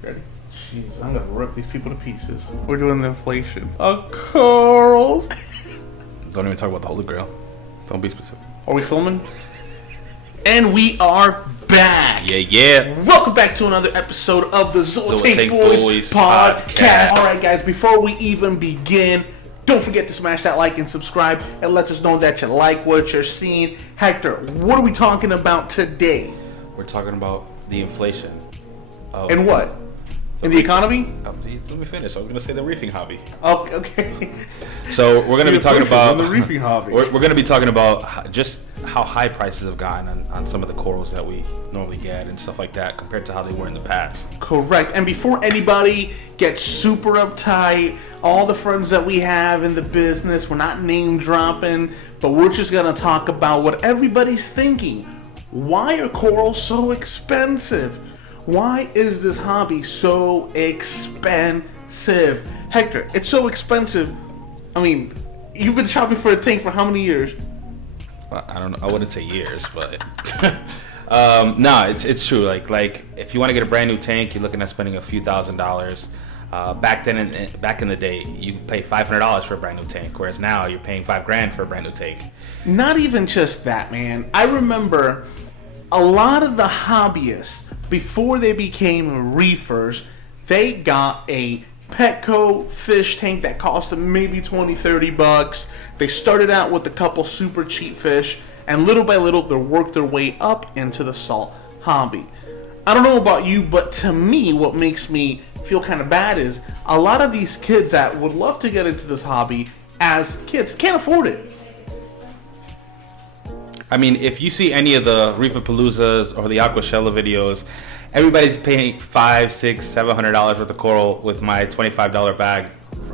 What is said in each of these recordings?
Ready? Jeez, I'm gonna rip these people to pieces. We're doing the inflation of corals. Don't even talk about the Holy Grail. Don't be specific. Are we filming? And we are back. Yeah. Welcome back to another episode of the Zootank Boyz podcast. All right, guys. Before we even begin, don't forget to smash that like and subscribe. It lets us know that you like what you're seeing. Hector, what are we talking about today? We're talking about the inflation. And what? In the economy? Let me finish. I was going to say the reefing hobby. Oh, okay. So we're going to be talking about the reefing hobby. We're going to be talking about just how high prices have gotten on some of the corals that we normally get and stuff like that compared to how they were in the past. Correct. And before anybody gets super uptight, all the friends that we have in the business, we're not name dropping, but we're just going to talk about what everybody's thinking. Why are corals so expensive? Why is this hobby so expensive? Hector, it's so expensive. I mean, you've been shopping for a tank for how many years? I don't know. I wouldn't say years, but it's true. Like if you want to get a brand new tank, you're looking at spending a few $1,000s. Back in the day, you could pay $500 for a brand new tank, whereas now you're paying $5,000 for a brand new tank. Not even just that, man. I remember a lot of the hobbyists, before they became reefers, they got a Petco fish tank that cost them maybe $20-$30. They started out with a couple super cheap fish, and little by little they worked their way up into the salt hobby. I don't know about you, but to me, what makes me feel kind of bad is a lot of these kids that would love to get into this hobby as kids can't afford it. I mean, if you see any of the Reefapaloozas or the Aquashella videos, everybody's paying $500, $600, $700 worth of coral with my $25 bag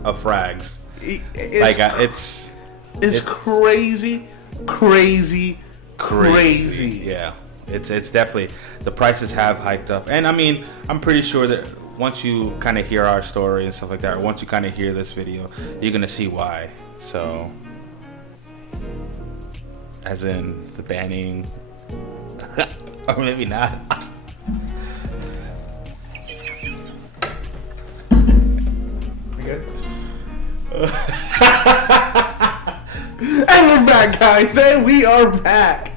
of frags. It's crazy. Yeah, it's definitely, the prices have hiked up, and I mean, I'm pretty sure that once you kind of hear our story and stuff like that, or once you kind of hear this video, you're gonna see why. So, as in the banning, or maybe not. Good. And we're back, guys. And we are back.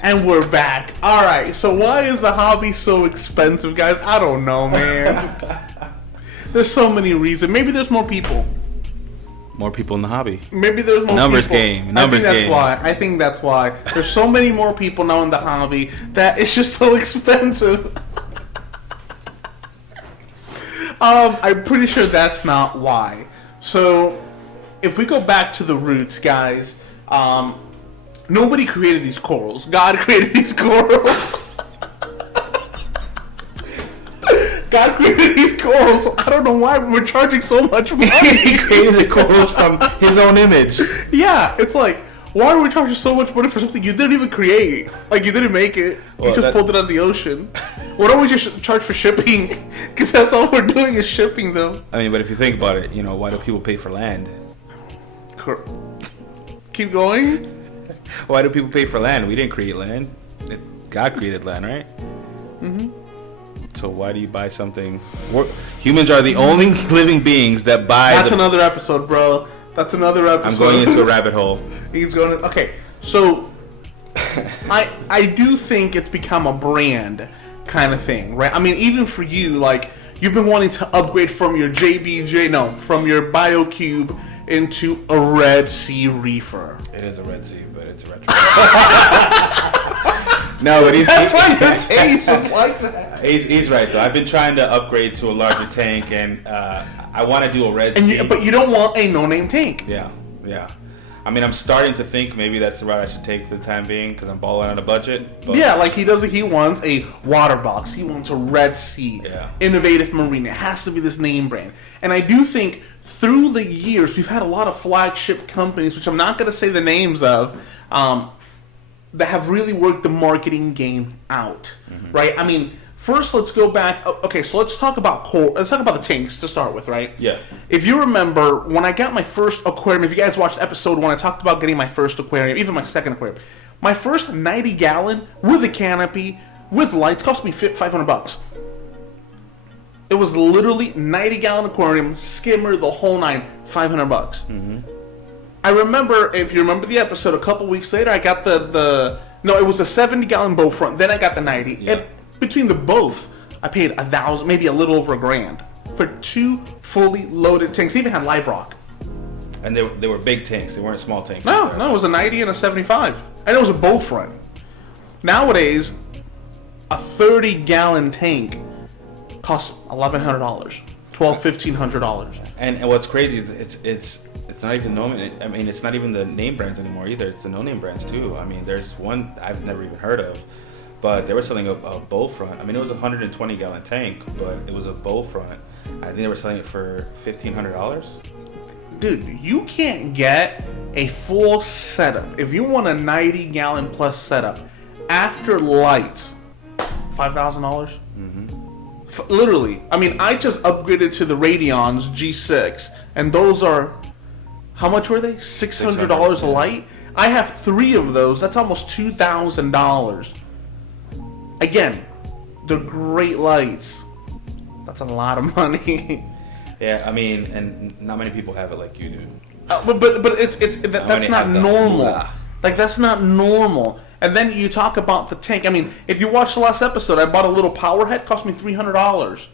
And we're back. All right. So why is the hobby so expensive, guys? I don't know, man. There's so many reasons. Maybe there's more people. More people in the hobby. Maybe there's more numbers people. Game. Numbers game. I think that's why. There's so many more people now in the hobby that it's just so expensive. I'm pretty sure that's not why. So, if we go back to the roots, guys, nobody created these corals. God created these corals. God created these corals, so I don't know why we're charging so much money. He created the corals from his own image. Yeah, it's like, why are we charging so much money for something you didn't even create? Like, you didn't make it. You just pulled it out of the ocean. Why don't we just charge for shipping? Because that's all we're doing is shipping them. I mean, but if you think about it, why do people pay for land? Keep going. Why do people pay for land? We didn't create land. God created land, right? Mm-hmm. So why do you buy something? Humans are the only living beings that buy. That's another episode, bro. That's another episode. I'm going into a rabbit hole. He's going to... Okay, so I do think it's become a brand kind of thing, right? I mean, even for you, like, you've been wanting to upgrade from your from your BioCube into a Red Sea Reefer. It is a Red Sea, but it's a retro. No, but that's why your face was like that. He's right, though. I've been trying to upgrade to a larger tank, and I want to do a Red Sea. But you don't want a no-name tank. Yeah. I mean, I'm starting to think maybe that's the route I should take for the time being because I'm balling on a budget. But yeah, like he wants a water box. He wants a Red Sea. Yeah. Innovative Marine. It has to be this name brand. And I do think through the years, we've had a lot of flagship companies, which I'm not going to say the names of, that have really worked the marketing game out. Mm-hmm. Right? I mean, first, let's go back. Okay, so let's talk about Let's talk about the tanks to start with, right? Yeah. If you remember, when I got my first aquarium, if you guys watched episode 1, I talked about getting my first aquarium, even my second aquarium. My first 90-gallon with a canopy with lights cost me $500. It was literally 90-gallon aquarium, skimmer, the whole nine, $500. Mm-hmm. I remember, if you remember the episode, a couple weeks later, I got no, it was a 70-gallon bow front. Then I got the 90, and between the both, I paid $1,000, maybe a little over $1,000 for 2 fully loaded tanks. They even had live rock. And they were big tanks. They weren't small tanks. No, it was a 90 and a 75, and it was a bow front. Nowadays, a 30-gallon tank costs $1,100, $1,500. And what's crazy is it's not even it's not even the name brands anymore either. It's the no-name brands too. I mean, there's one I've never even heard of, but they were selling a bow front. I mean, it was a 120-gallon tank, but it was a bow front. I think they were selling it for $1,500. Dude, you can't get a full setup. If you want a 90-gallon plus setup, after lights, $5,000? Mm-hmm. Literally. I mean, I just upgraded to the Radion's G6, and those are, how much were they? $600 a light? I have 3 of those. That's almost $2,000. Again, they're great lights. That's a lot of money. Yeah, I mean, and not many people have it like you do. But that's not normal. Like, that's not normal. And then you talk about the tank. I mean, if you watch the last episode, I bought a little power head. Cost me $300.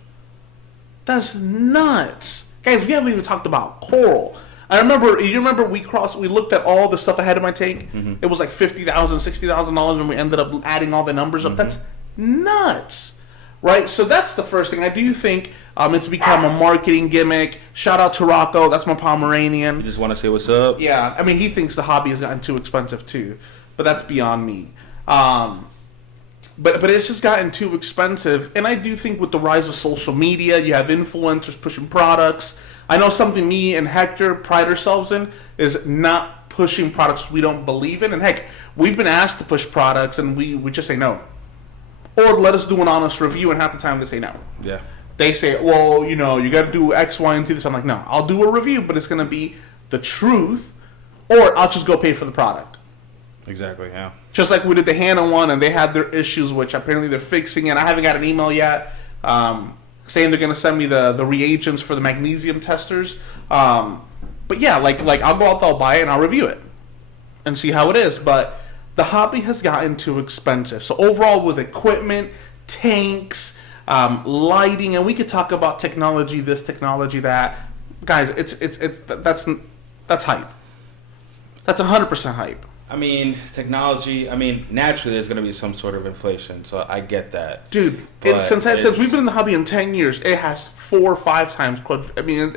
That's nuts, guys. We haven't even talked about coral. You remember we looked at all the stuff I had in my tank. Mm-hmm. It was like $50,000, $60,000 when we ended up adding all the numbers up. Mm-hmm. That's nuts, right? So that's the first thing. I do think it's become a marketing gimmick. Shout out to Rocco. That's my Pomeranian. You just want to say what's up? Yeah, I mean, he thinks the hobby has gotten too expensive too, but that's beyond me. But it's just gotten too expensive, and I do think with the rise of social media, you have influencers pushing products. I know something me and Hector pride ourselves in is not pushing products we don't believe in. And heck, we've been asked to push products, and we just say no. Or let us do an honest review, and half the time they say no. Yeah. They say, well, you got to do X, Y, and Z. So I'm like, no, I'll do a review, but it's going to be the truth, or I'll just go pay for the product. Exactly, yeah. Just like we did the Hannah one, and they had their issues, which apparently they're fixing, and I haven't got an email yet saying they're going to send me the reagents for the magnesium testers. But yeah, like I'll go out there, I'll buy it, and I'll review it and see how it is. But the hobby has gotten too expensive. So overall, with equipment, tanks, lighting, and we could talk about technology, this technology, that. Guys, that's hype. That's 100% hype. I mean, technology. I mean, naturally, there's going to be some sort of inflation, so I get that. Dude, since we've been in the hobby in 10 years, it has 4 or 5 times. I mean,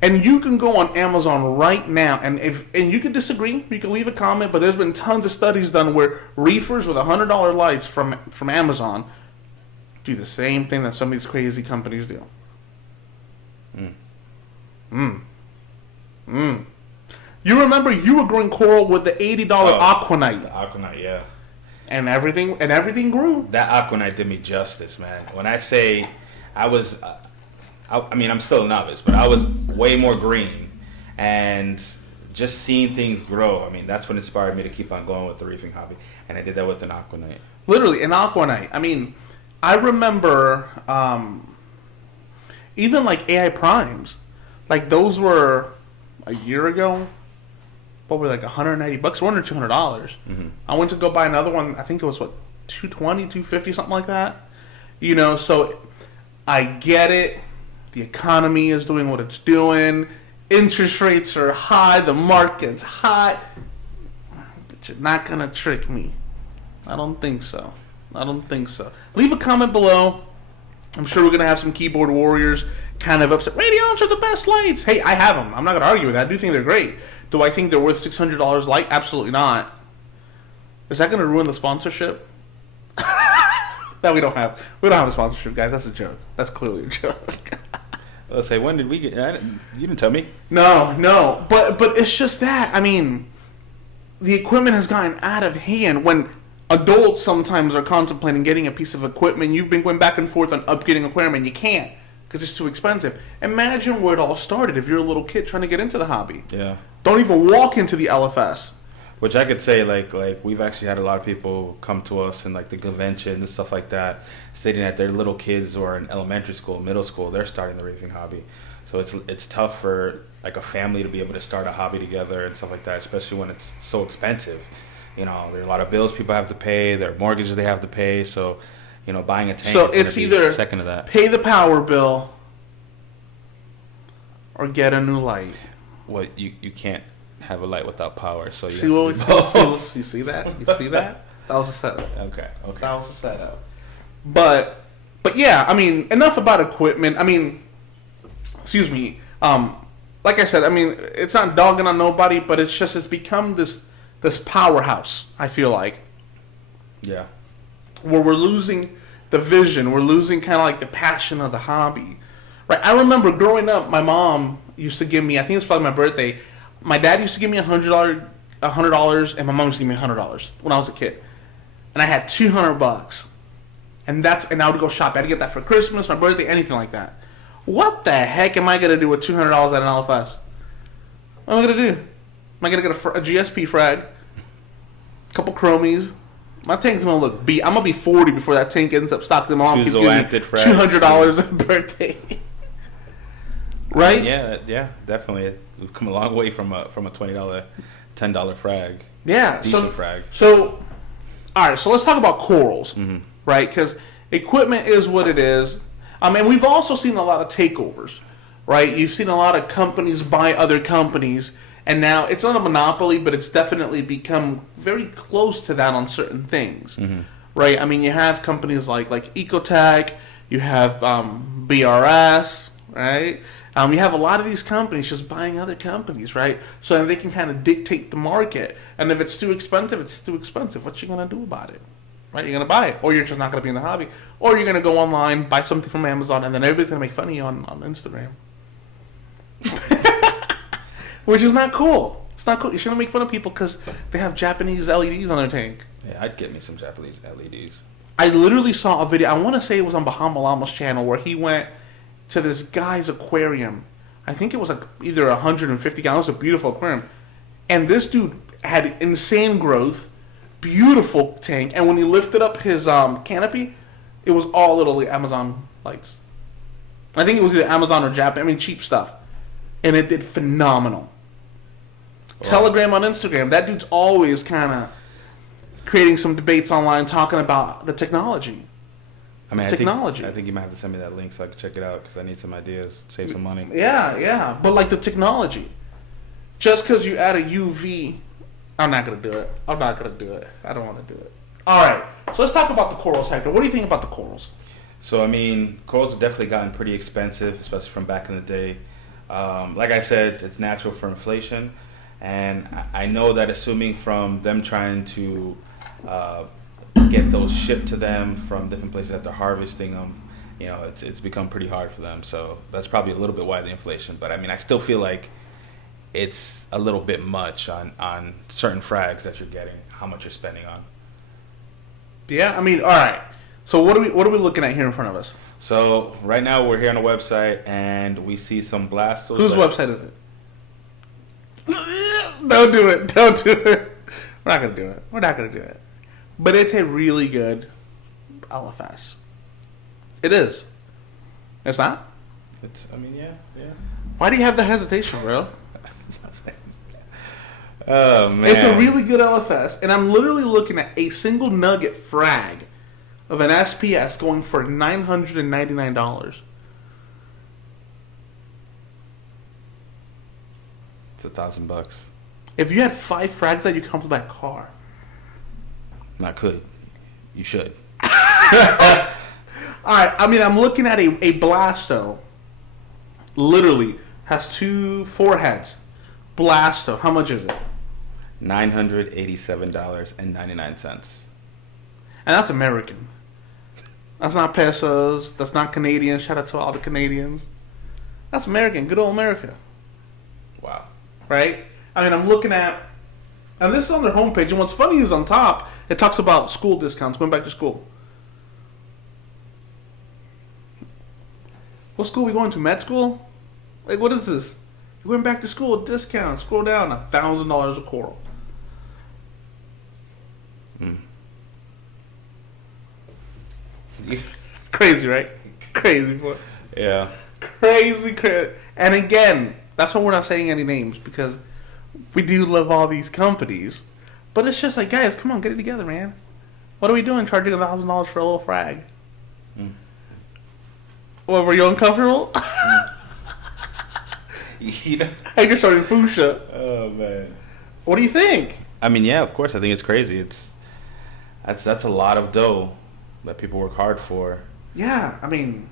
and you can go on Amazon right now, and you can disagree, you can leave a comment, but there's been tons of studies done where reefers with $100 lights from Amazon do the same thing that some of these crazy companies do. You remember you were growing coral with the $80 Aquanite. The Aquanite, yeah. And everything grew. That Aquanite did me justice, man. When I say I was, I mean, I'm still a novice, but I was way more green. And just seeing things grow, I mean, that's what inspired me to keep on going with the reefing hobby. And I did that with an Aquanite. Literally, an Aquanite. I mean, I remember even like AI Primes. Like, those were a year ago. What were like $190, $100, $200. Mm-hmm. I went to go buy another one. I think it was $220, $250, something like that. So I get it. The economy is doing what it's doing. Interest rates are high. The market's high. But you're not gonna trick me. I don't think so. Leave a comment below. I'm sure we're gonna have some keyboard warriors kind of upset. Radions are the best lights. Hey, I have them. I'm not gonna argue with that. I do think they're great. Do I think they're worth $600 light? Absolutely not. Is that going to ruin the sponsorship? That we don't have. We don't have a sponsorship, guys. That's a joke. That's clearly a joke. I'll say, when did we get? You didn't tell me. No. But it's just that. I mean, the equipment has gotten out of hand. When adults sometimes are contemplating getting a piece of equipment, you've been going back and forth on upgrading equipment, and you can't because it's too expensive. Imagine where it all started if you're a little kid trying to get into the hobby. Yeah. Don't even walk into the LFS. Which I could say, like we've actually had a lot of people come to us in like the convention and stuff like that, stating that their little kids or in elementary school, middle school, they're starting the reefing hobby. So it's tough for like a family to be able to start a hobby together and stuff like that, especially when it's so expensive. You know, there are a lot of bills people have to pay, there are mortgages they have to pay. So, you know, buying a tank. So it's either second to that. Pay the power bill or get a new light. Well, you can't have a light without power. So you see what you see that? You see that? That was a setup. Okay. That was a setup. But yeah, I mean, enough about equipment. I mean, excuse me. Like I said, I mean, it's not dogging on nobody, but it's become this powerhouse. I feel like. Yeah. Where we're losing the vision, we're losing kind of like the passion of the hobby. Right? I remember growing up, my mom used to give me, I think it was probably my birthday, my dad used to give me $100, and my mom used to give me $100 when I was a kid. And I had $200. And I would go shop. I had to get that for Christmas, my birthday, anything like that. What the heck am I going to do with $200 at an LFS? What am I going to do? Am I going to get a GSP frag? A couple chromies? My tank's going to look beat. I'm going to be 40 before that tank ends up stocked. My mom keeps giving me $200 a birthday. Right? Yeah, definitely. We've come a long way from a $20, $10 frag. Yeah. Decent frag. So, all right, so let's talk about corals, right? Because equipment is what it is. And we've also seen a lot of takeovers, right? You've seen a lot of companies buy other companies, and now it's not a monopoly, but it's definitely become very close to that on certain things, right? I mean, you have companies like Ecotech, you have BRS, right? You have a lot of these companies just buying other companies, right? So they can kind of dictate the market. And if it's too expensive, it's too expensive. What you going to do about it? Right? You're going to buy it. Or you're just not going to be in the hobby. Or you're going to go online, buy something from Amazon, and then everybody's going to make fun of you on Instagram. Which is not cool. It's not cool. You shouldn't make fun of people because they have Japanese LEDs on their tank. Yeah, I'd get me some Japanese LEDs. I literally saw a video. I want to say it was on Bahama Llama's channel where he went to this guy's aquarium. I think it was either 150 gallons. It was a beautiful aquarium. And this dude had insane growth, beautiful tank. And when he lifted up his canopy, it was all little Amazon lights. I think it was either Amazon or Japan. I mean, cheap stuff. And it did phenomenal. Wow. Telegram on Instagram. That dude's always kind of creating some debates online talking about the technology. I mean, technology. I think you might have to send me that link so I can check it out because I need some ideas, save some money. Yeah. But like the technology. Just because you add a UV, I'm not going to do it. I don't want to do it. All right. So let's talk about the coral sector. What do you think about the corals? So, I mean, corals have definitely gotten pretty expensive, especially from back in the day. Like I said, it's natural for inflation. And I know that assuming from them trying to get those shipped to them from different places that they're harvesting them, you know, it's become pretty hard for them. So that's probably a little bit why the inflation. But I mean, I still feel like it's a little bit much on certain frags that you're getting, how much you're spending on. Yeah, I mean, all right. So what are we looking at here in front of us? So right now we're here on the website and we see some blasts. Whose website is it? Don't do it. We're not gonna do it. But it's a really good LFS. It is. It's not? Yeah. Why do you have the hesitation, bro? Oh, man. It's a really good LFS, and I'm literally looking at a single nugget frag of an SPS going for $999. It's $1,000. If you had 5 frags that you come to buy a car. Not could. You should. Alright, I mean, I'm looking at a Blasto. Literally has 4 heads. Blasto, how much is it? $987.99. And that's American. That's not pesos. That's not Canadian. Shout out to all the Canadians. That's American. Good old America. Wow. Right? I mean, I'm looking at... And this is on their homepage. And what's funny is on top, it talks about school discounts, going back to school. What school are we going to? Med school? Like, what is this? You're going back to school, discount. Scroll down, $1,000 a coral. Crazy, right? Crazy, boy. Yeah. Crazy. And again, that's why we're not saying any names, because we do love all these companies. But it's just like, guys, come on, get it together, man. What are we doing charging $1,000 for a little frag? What, were you uncomfortable? Yeah. Hey, you're starting fuchsia. Oh, man. What do you think? I mean, yeah, of course. I think it's crazy. That's a lot of dough that people work hard for. Yeah, I mean,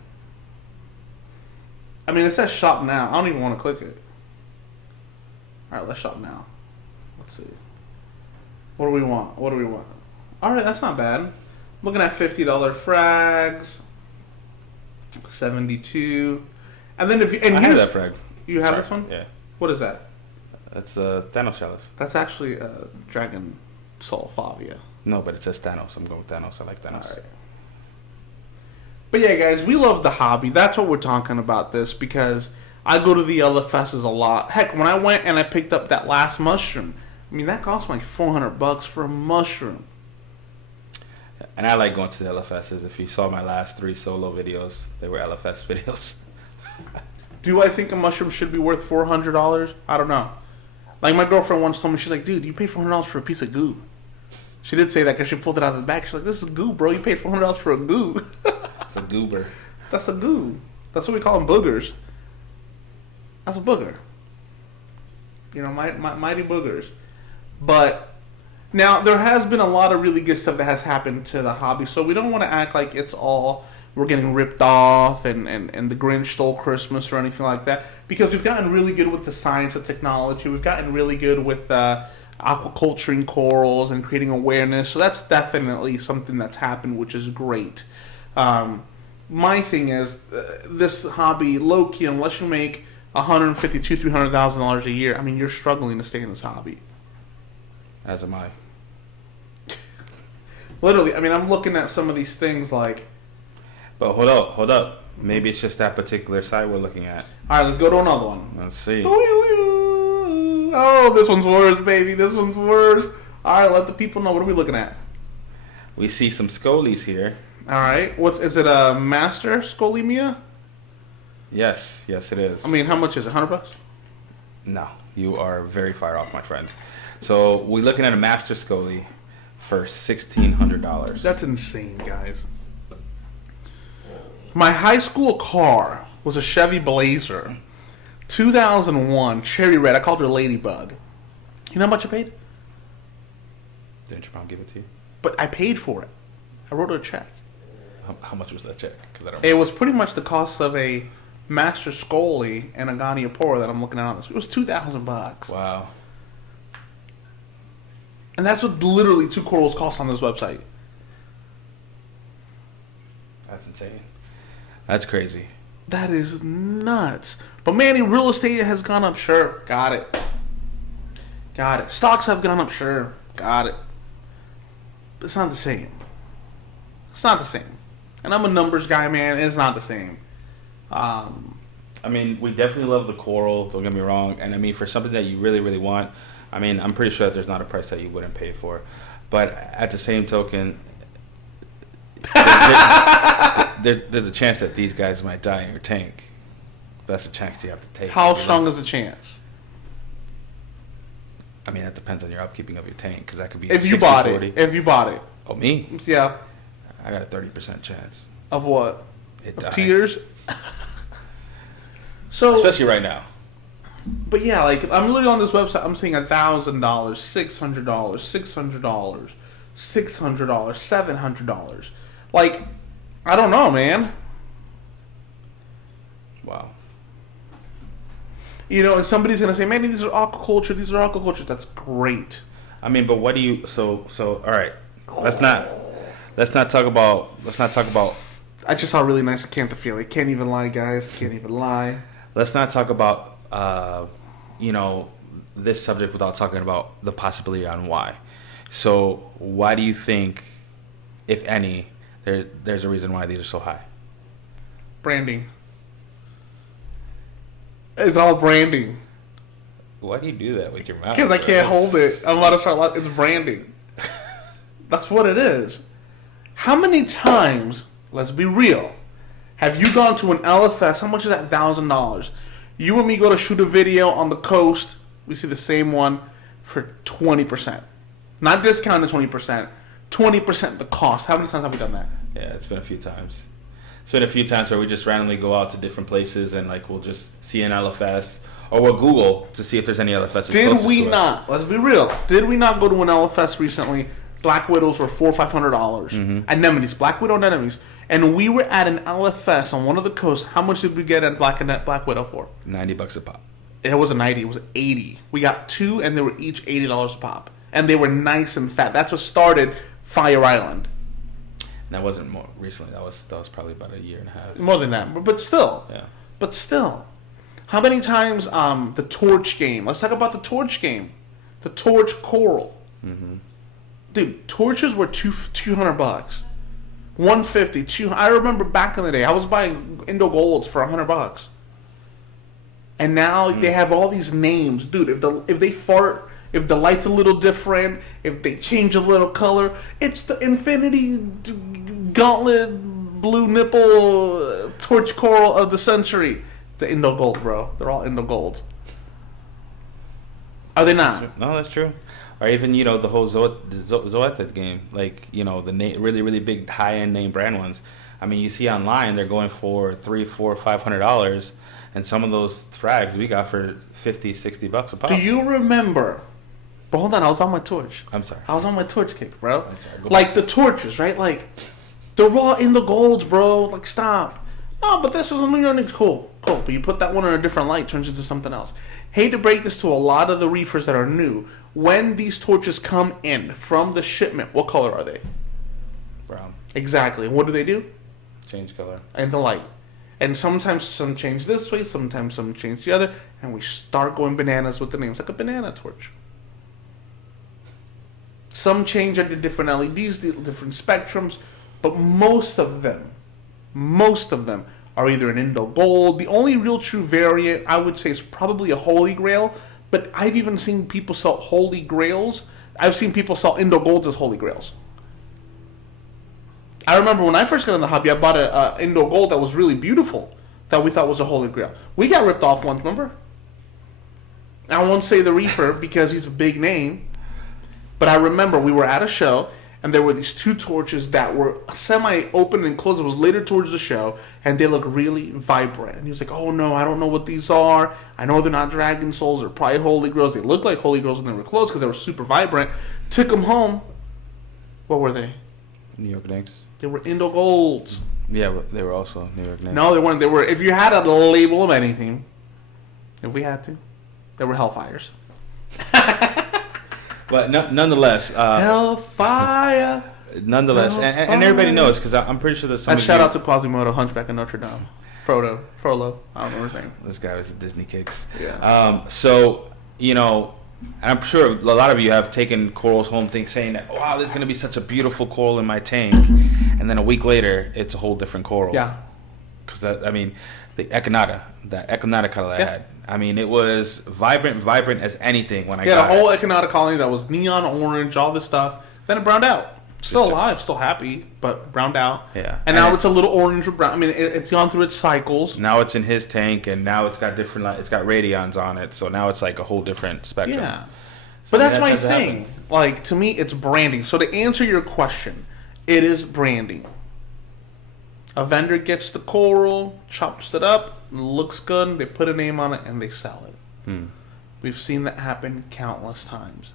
it says shop now. I don't even want to click it. All right, let's shop now. Let's see. What do we want? All right, that's not bad. I'm looking at $50 frags. 72. And then I have that frag. You have this one? Yeah. What is that? That's Thanos chalice. That's actually Dragon Soul Favia. No, but it says Thanos. I'm going with Thanos. I like Thanos. All right. But yeah, guys, we love the hobby. That's what we're talking about this, because I go to the LFSs a lot. Heck, when I went and I picked up that last mushroom, I mean, that cost me like $400 for a mushroom. And I like going to the LFSs. If you saw my last 3 solo videos, they were LFS videos. Do I think a mushroom should be worth $400? I don't know. Like, my girlfriend once told me, she's like, dude, you paid $400 for a piece of goo. She did say that because she pulled it out of the bag. She's like, this is goo, bro. You paid $400 for a goo. It's a goober. That's a goo. That's what we call them, boogers. That's a booger. You know, mighty boogers. But now, there has been a lot of really good stuff that has happened to the hobby, so we don't want to act like it's all we're getting ripped off and the Grinch stole Christmas or anything like that, because we've gotten really good with the science of technology. We've gotten really good with aquaculturing corals and creating awareness, so that's definitely something that's happened, which is great. My thing is, this hobby, low-key, unless you make $150,000 to $300,000 a year, I mean, you're struggling to stay in this hobby. As am I. Literally, I mean, I'm looking at some of these things like... But hold up. Maybe it's just that particular site we're looking at. All right, let's go to another one. Let's see. Oh, this one's worse, baby. This one's worse. All right, let the people know. What are we looking at? We see some scolies here. All right. Is it a master scolemia? Yes, it is. I mean, how much is it? $100? No, you are very far off, my friend. So we're looking at a master scolie for $1,600. That's insane, guys. My high school car was a Chevy Blazer, 2001, cherry red. I called her Ladybug. You know how much I paid? Didn't your mom give it to you? But I paid for it. I wrote her a check. How much was that check? It was pretty much the cost of a Master Scully and a Goniapora that I'm looking at on this. It was $2,000. Wow. And that's what literally 2 corals cost on this website. That's insane. That's crazy. That is nuts. But Manny, real estate has gone up. Sure. Got it. Stocks have gone up. Sure. Got it. But it's not the same. And I'm a numbers guy, man. It's not the same. I mean, we definitely love the coral. Don't get me wrong. And I mean, for something that you really, really want, I mean, I'm pretty sure that there's not a price that you wouldn't pay for. But at the same token, there's a chance that these guys might die in your tank. That's a chance you have to take. How strong is the chance? I mean, that depends on your upkeeping of your tank, because that could be if you bought it. Oh, me? Yeah. I got a 30% chance. Of what? It of died. tears? So, especially right now. But yeah, like, I'm literally on this website, I'm seeing $1,000, $600, $600, $700. Like, I don't know, man. Wow. You know, and somebody's gonna say, "Man, these are aquaculture. That's great." I mean, but what do you? So, all right. Let's not talk about. I just saw a really nice acanthophylla. Can't even lie, guys. Can't even lie. Let's not talk about this subject without talking about the possibility on why. So, why do you think, if any, there's a reason why these are so high? Branding. It's all branding. Why do you do that with your mouth? Because I can't hold it. I'm about to start. It's branding. That's what it is. How many times let's be real. Have you gone to an LFS? How much is that? $1,000. You and me go to shoot a video on the coast. We see the same one for 20%. Not discounted 20%. 20% the cost. How many times have we done that? Yeah, it's been a few times. It's been a few times where we just randomly go out to different places and like we'll just see an LFS or we'll Google to see if there's any LFS. Did we not? Let's be real. Did we not go to an LFS recently? Black Widows were $400 or $500. Anemones, Black Widow anemones, and we were at an LFS on one of the coasts. How much did we get at Black Widow for? $90 a pop. It wasn't 90. It was 80. We got 2, and they were each $80 a pop, and they were nice and fat. That's what started Fire Island. That wasn't more recently. That was probably about a year and a half. More than that, but still. Yeah. But still, how many times the Torch game? Let's talk about the Torch game, the Torch Coral. Dude, torches were $200, $150, $200. I remember back in the day, I was buying Indo Golds for $100, and now they have all these names, dude. If they fart, if the light's a little different, if they change a little color, it's the Infinity Gauntlet Blue Nipple Torch Coral of the century. The Indo Gold, bro. They're all Indo Golds. Are they not? No, that's true. Or even, the whole Zoetis game, like, the really, really big high-end name brand ones. I mean, you see online, they're going for $300, $400, $500, and some of those frags we got for $50, $60 a pop. Do you remember? But hold on, I was on my torch. I'm sorry. I was on my torch kick, bro. Like the torches, right? Like, they're raw in the golds, bro. Like, stop. No, but this is cool. But you put that one in a different light, turns into something else. Hate to break this to a lot of the reefers that are new. When these torches come in from the shipment, what color are they? Brown. Exactly. What do? Change color. And the light. And sometimes some change this way, sometimes some change the other, and we start going bananas with the names, like a banana torch. Some change under different LEDs, different spectrums, but most of them are either an Indo Gold. The only real true variant, I would say, is probably a Holy Grail. But I've even seen people sell Holy Grails. I've seen people sell Indo Golds as Holy Grails. I remember when I first got in the hobby, I bought an Indo Gold that was really beautiful, that we thought was a Holy Grail. We got ripped off once, remember? I won't say the reefer because he's a big name. But I remember we were at a show, and there were these 2 torches that were semi-open and closed. It was later towards the show, and they looked really vibrant. And he was like, oh no, I don't know what these are. I know they're not Dragon Souls. They're probably Holy Grails. They looked like Holy Grails when they were closed because they were super vibrant. Took them home. What were they? New York Knicks. They were Indo Golds. Yeah, but they were also New York Knicks. No, they weren't. They were, if you had to label them anything, if we had to, they were Hellfires. But nonetheless, Hellfire. Nonetheless, Hellfire. And everybody knows because I'm pretty sure that some. And shout out to Quasimodo, Hunchback of Notre Dame, Frollo. I don't know his name. This guy was Disney kicks. Yeah. So I'm sure a lot of you have taken corals home, saying that, wow, there's gonna be such a beautiful coral in my tank, and then a week later, it's a whole different coral. Yeah. Because the Echinata color I had. I mean, it was vibrant as anything when I got it. Yeah, the whole Echinata colony that was neon orange, all this stuff. Then it browned out. Still alive, still happy, but browned out. Yeah. And now it's a little orange or brown. I mean, it's gone through its cycles. Now it's in his tank, and now it's got different. It's got radions on it, so now it's like a whole different spectrum. Yeah. So But that's my thing. Happened. Like, to me, it's branding. So to answer your question, it is branding. A vendor gets the coral, chops it up, looks good, they put a name on it, and they sell it. We've seen that happen countless times.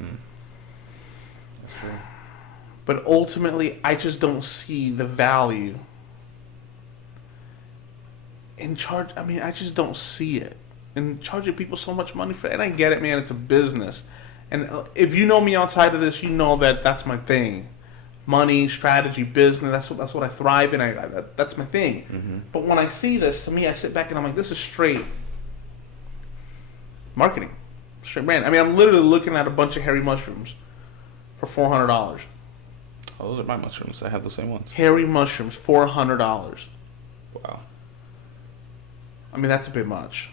That's true. But ultimately, I just don't see the value in charge. I mean, I just don't see it in charging people so much money for it. And I get it, man. It's a business. And if you know me outside of this, you know that that's my thing. Money, strategy, business. That's what I thrive in. That's my thing. But when I see this, to me, I sit back and I'm like, this is straight marketing, straight brand. I mean, I'm literally looking at a bunch of hairy mushrooms for $400. Oh, those are my mushrooms. I have the same ones. Hairy mushrooms, $400. Wow. I mean, that's a bit much.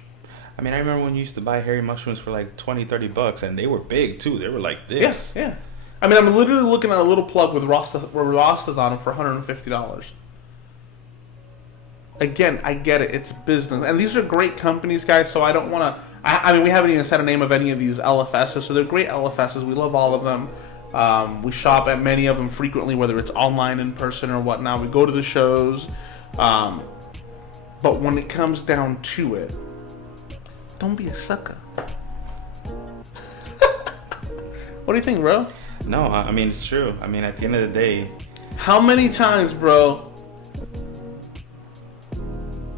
I mean, I remember when you used to buy hairy mushrooms for like $20, $30, and they were big too. They were like this. Yeah. I mean, I'm literally looking at a little plug with Rastas on them for $150. Again, I get it. It's business. And these are great companies, guys, so I don't want to... I mean, we haven't even said a name of any of these LFSs, so they're great LFSs. We love all of them. We shop at many of them frequently, whether it's online, in person, or whatnot. We go to the shows. But when it comes down to it, don't be a sucker. What do you think, bro? No, I mean, it's true. I mean, at the end of the day... How many times, bro?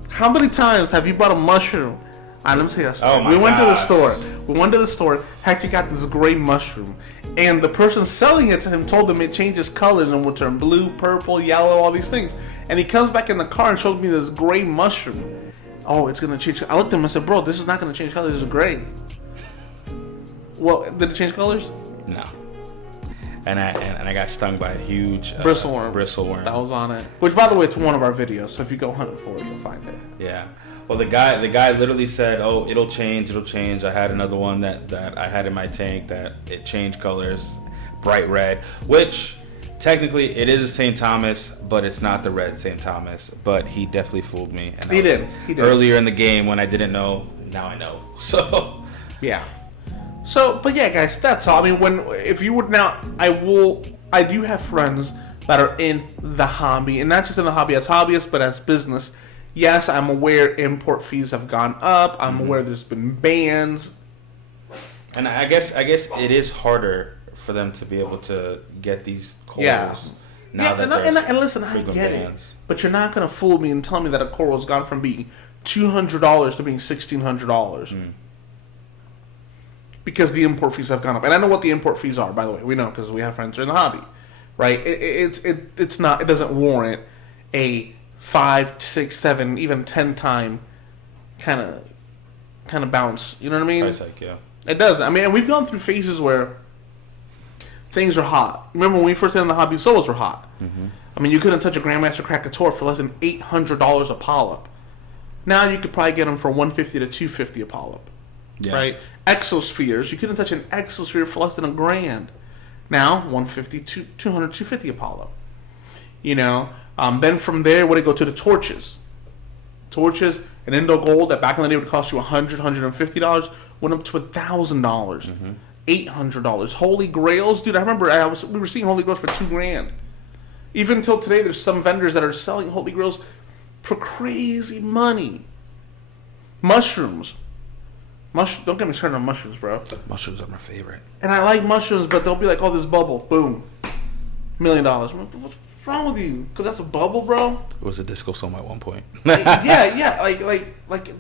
How many times have you bought a mushroom? Let me tell you a story. Oh my We went to the gosh. store. We went to the store. Hector got this gray mushroom. And the person selling it to him told him it changes colors and will turn blue, purple, yellow, all these things. And he comes back in the car and shows me this gray mushroom. Oh, it's going to change. I looked at him and I said, bro, this is not going to change colors. This is gray. Well, did it change colors? No. And I got stung by a huge bristleworm. That was on it. Which, by the way, it's one of our videos. So if you go hunting for it, you'll find it. Yeah. Well, the guy literally said, "Oh, it'll change. I had another one that I had in my tank that it changed colors, bright red, which technically it is a St. Thomas, but it's not the red St. Thomas. But he definitely fooled me. And He did. Earlier in the game when I didn't know. Now I know. So yeah. So, but yeah, guys, that's all. I mean, if you would now, I do have friends that are in the hobby, and not just in the hobby as hobbyists, but as business. Yes, I'm aware import fees have gone up. I'm aware there's been bans. And I guess it is harder for them to be able to get these corals. Yeah. Now that and listen, I get bans. it, but you're not gonna fool me and tell me that a coral's gone from being $200 to being $1,600. Because the import fees have gone up, and I know what the import fees are. By the way, we know because we have friends who are in the hobby, right? It's not. It doesn't warrant a 5, 6, 7, even 10 time kind of bounce. You know what I mean? Price hike, yeah. It doesn't. I mean, and we've gone through phases where things are hot. Remember when we first got in the hobby, solos were hot. I mean, you couldn't touch a Grandmaster Krakatoa for less than $800 a polyp. Now you could probably get them for $150 to $250 a polyp. Yeah. Right? Exospheres, you couldn't touch an exosphere for less than $1,000. Now, $150, $200, $250 a polyp. You know? Then from there, what did it go to the torches? Torches, an Indo Gold that back in the day would cost you $100, $150, went up to $1,000, $800. Holy Grails, dude, I remember we were seeing Holy Grails for $2,000. Even until today, there's some vendors that are selling Holy Grails for crazy money. Mushrooms. Don't get me started on mushrooms, bro. Mushrooms are my favorite. And I like mushrooms, but they'll be like, oh, this bubble, boom, $1 million. What's wrong with you? Because that's a bubble, bro. It was a disco song at one point. yeah, like.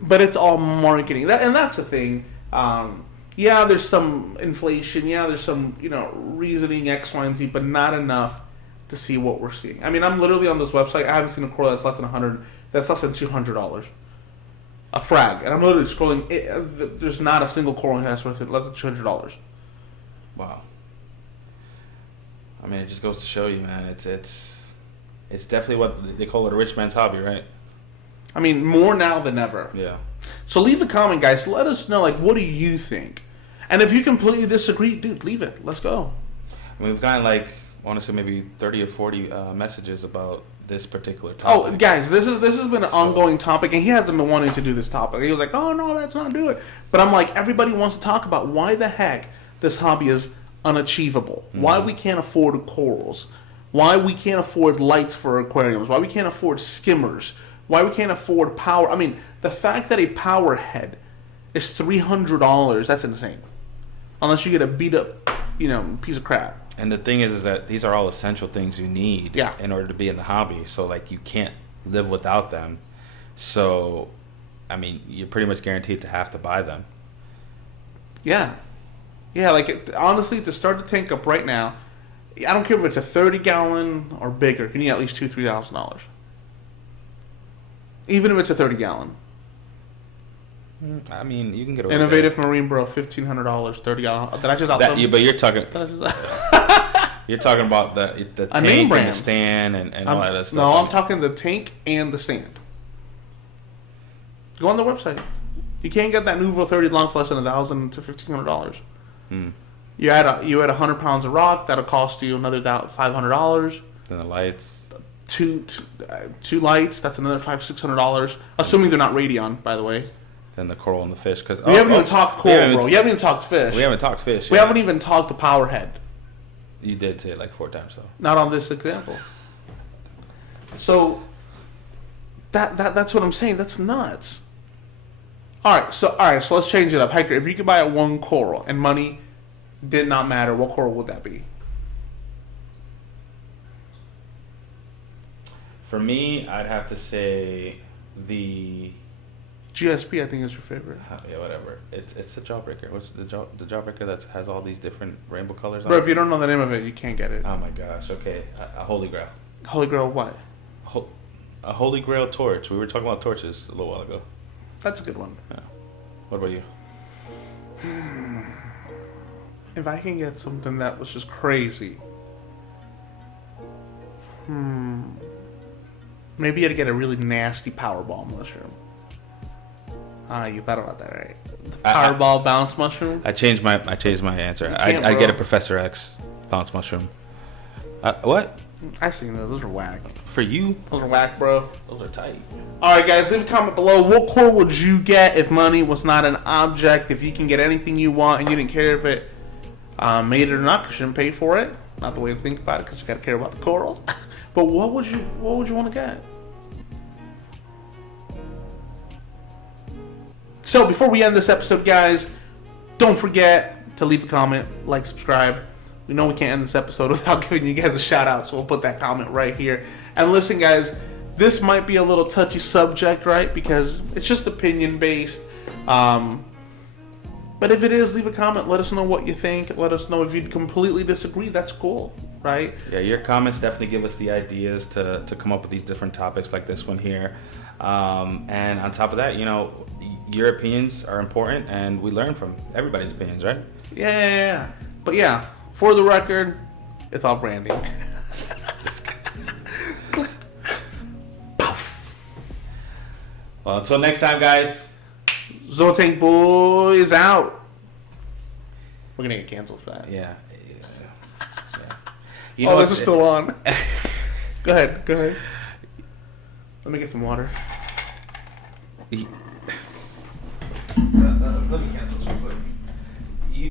But it's all marketing. And that's the thing. Yeah, there's some inflation. Yeah, there's some reasoning X, Y, and Z, but not enough to see what we're seeing. I mean, I'm literally on this website. I haven't seen a coral that's less than $100. That's less than $200. A frag, and I'm literally scrolling. There's not a single coral that's worth it less than $200. Wow. I mean, it just goes to show you, man. It's definitely what they call it, a rich man's hobby, right? I mean, more now than ever. Yeah. So leave a comment, guys. Let us know, what do you think? And if you completely disagree, dude, leave it. Let's go. I mean, we've gotten I want to say maybe 30 or 40 messages about this particular topic. Oh, guys, this has been an ongoing topic, and he hasn't been wanting to do this topic. He was like, "Oh no, let's not do it." But I'm like, everybody wants to talk about why the heck this hobby is unachievable. Why we can't afford corals. Why we can't afford lights for aquariums. Why we can't afford skimmers. Why we can't afford power. I mean, the fact that a power head is $300, that's insane. Unless you get a beat up, piece of crap. And the thing is that these are all essential things you need Yeah. in order to be in the hobby. So, you can't live without them. So, I mean, you're pretty much guaranteed to have to buy them. Yeah. Yeah, honestly, to start the tank up right now, I don't care if it's a 30-gallon or bigger. You need at least $2,000, $3,000. Even if it's a 30-gallon. I mean, you can get away Innovative with Marine Bro, $1,500, 30-gallon. Did I just out that. But you're talking. You're talking about the A name tank brand. and the stand and all that other stuff. No, I'm talking the tank and the stand. Go on the website. You can't get that Nuvo 30 long for less than $1,000 to $1,500. You add 100 pounds of rock, that'll cost you another $500. Then the lights. Two lights, that's another $600. Assuming they're not Radion, by the way. Then the coral and the fish. Cause, we haven't even talked coral, bro. You haven't even talked fish. We haven't talked fish. We haven't even talked the power head. You did say it like 4 times, though. Not on this example. So, that's what I'm saying. That's nuts. All right, so let's change it up. Hector, if you could buy one coral and money did not matter, what coral would that be? For me, I'd have to say the GSP. I think is your favorite. Yeah, whatever. It's a jawbreaker. What's the jawbreaker that has all these different rainbow colors on Bro, it? if you don't know the name of it, you can't get it. Oh my gosh. Okay, a holy grail. Holy Grail what? A holy grail torch. We were talking about torches a little while ago. That's a good one. Yeah. What about you? If I can get something that was just crazy. Maybe I'd get a really nasty Powerball mushroom. You thought about that, right? The Powerball bounce mushroom? I changed my answer. I'd get a Professor X bounce mushroom. What? I've seen those. Those are whack. For you? Those are whack, bro. Those are tight. Alright, guys, leave a comment below. What coral would you get if money was not an object? If you can get anything you want and you didn't care if it made it or not, you shouldn't pay for it. Not the way to think about it, because you gotta care about the corals. But what would you want to get? So before we end this episode, guys, don't forget to leave a comment, like, subscribe. We know we can't end this episode without giving you guys a shout out, so we'll put that comment right here. And listen, guys, this might be a little touchy subject, right? Because it's just opinion based. But if it is, leave a comment. Let us know what you think. Let us know if you completely disagree. That's cool, right? Yeah, your comments definitely give us the ideas to come up with these different topics like this one here. And on top of that, your opinions are important, and we learn from everybody's opinions, right? Yeah. But yeah, for the record, it's all branding. Well, until next time, guys. Zotank Boyz out. We're gonna get canceled for that. Yeah. This is still on. Go ahead. Let me get some water. Let me cancel.